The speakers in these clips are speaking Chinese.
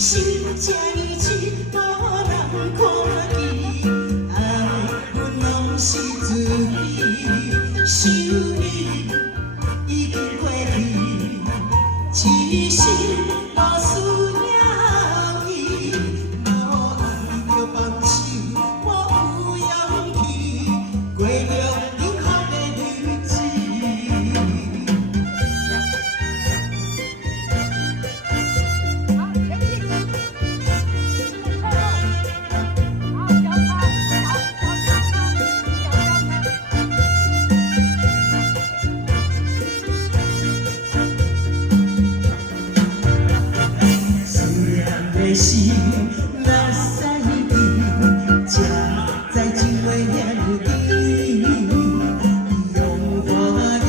心这呢深，无人看见，爱阮拢是自己，想你已经过去，痴心无思念伊，无爱着放手，我有勇气过着幸福的日子。心若使去，才知情话遐甜。用花言，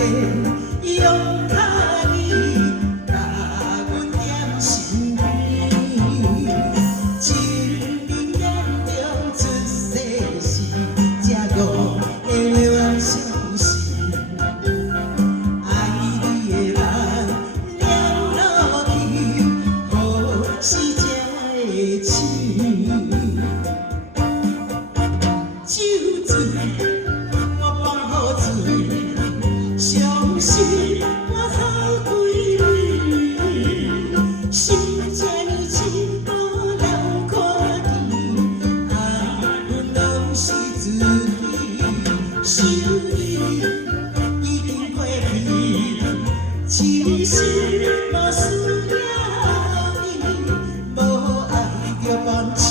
用脚语，甲阮点心边。情人眼中出世事，这误会我相信。爱你的梦亮落去，何时才？酒醉，我放雨水，伤心我哭几蕊。心这呢深，无人看见，爱阮拢是自己。想你已经过去，痴心无思念伊，无爱着放手，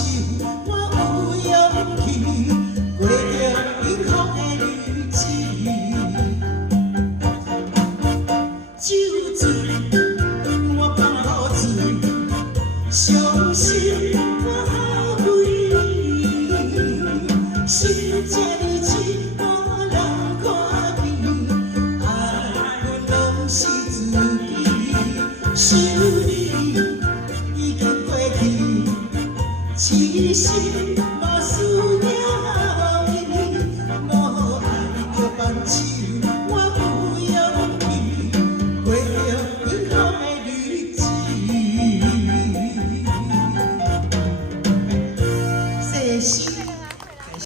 我有勇气过着幸福的日子。酒醉，我放雨水，伤心我哭几蕊。心这呢深，无人看见，爱阮拢是自己。想你已经过去，痴心无思念。